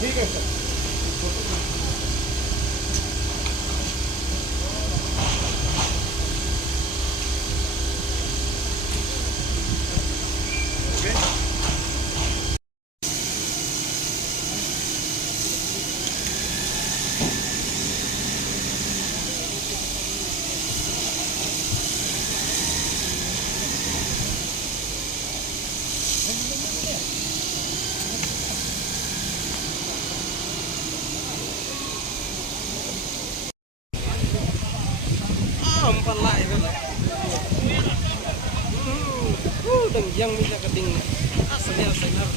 ठीक है sir. Empat lah itu lah. Yang minta keding asalnya senar.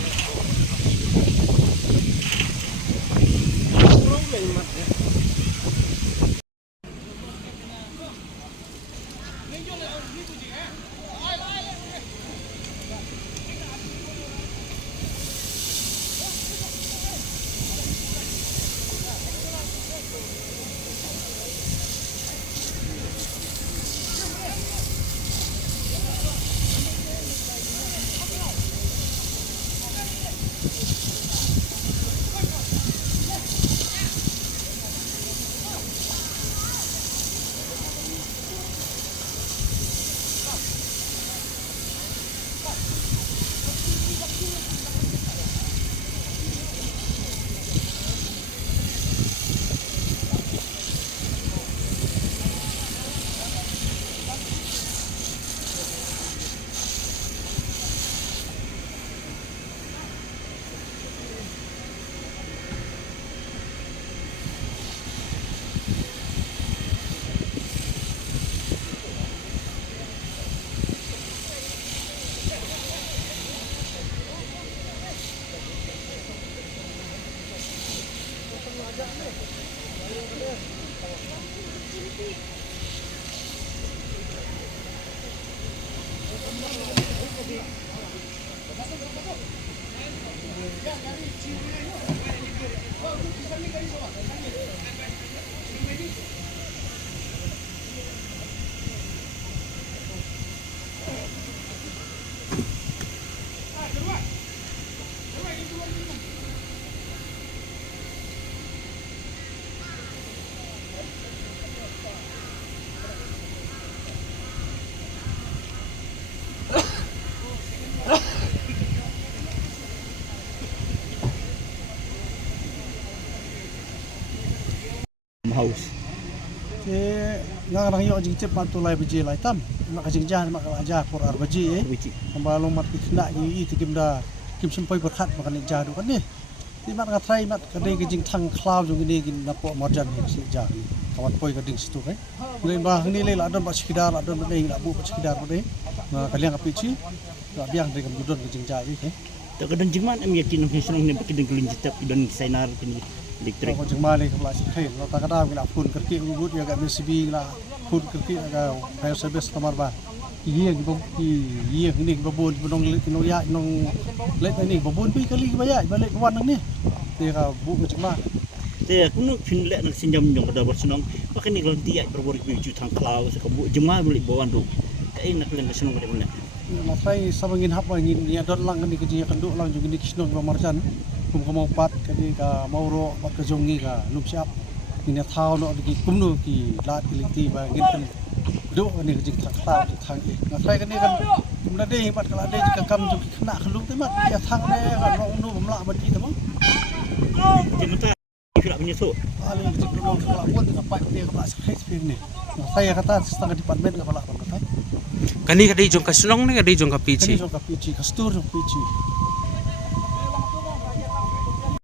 Problem mat ya. House. Ngarang yo jing cep tu lai beji lai tam mak jing jan mak aja for ar beji kembalong mat kena i tikim da kim sempai berkat makan ja du kan ni ti mat ngatrai mat kadai jing thang cloud jung ni gin napo modern ni si ja kawan poi kading situ kan le bah ni le la don ba sekidar la don ba ni la bu ba sekidar ba ni kalian api ci la biang de kam dudon jing ja ni ke Tak kadang jengman am yakin nak senang ni pakai dengan jitap dan sainar kini elektrik. Kalau jeng mali kalau sikit, kalau tak ada kita pun kerki urut ya kat MCB lah, pun kerki agak fire service kamar bah. Iya ni babon penong ya nong let ni babon pi kali bayar balik kawan ni. Dia bu jeng mah. Dia aku nak finlet nak sinjam jong pada bersenang. Pakai ni kalau tiap berbori biju tang cloud sekabu jengma balik bawan tu. Kain nak kalian bersenang pada mana? Matrai sama ngin hap ngin ni ada lang ni kerja kenduk lang juga ni kisnong marjan. Kum kamau pat kadi ka mauro pat ka jongi ka nup siap. Ini thau no di kum no ki lat kiliti ba ngin kan. Do ni kerja thang thau thang ni. Matrai kan ni kan kum na dei pat kala dei ka kam jong kena khluk te mat ya thang ne kan rong nu bam la ba di tamang. Jemata tidak punya so. Ali kerja dulu kala pun tak dapat dia ka sakit ni. Saya kata setengah departemen ka pala kata. Kani kadai jong kasunong ni kadai jong kapici. Kadai jong kapici, kastur jong kapici.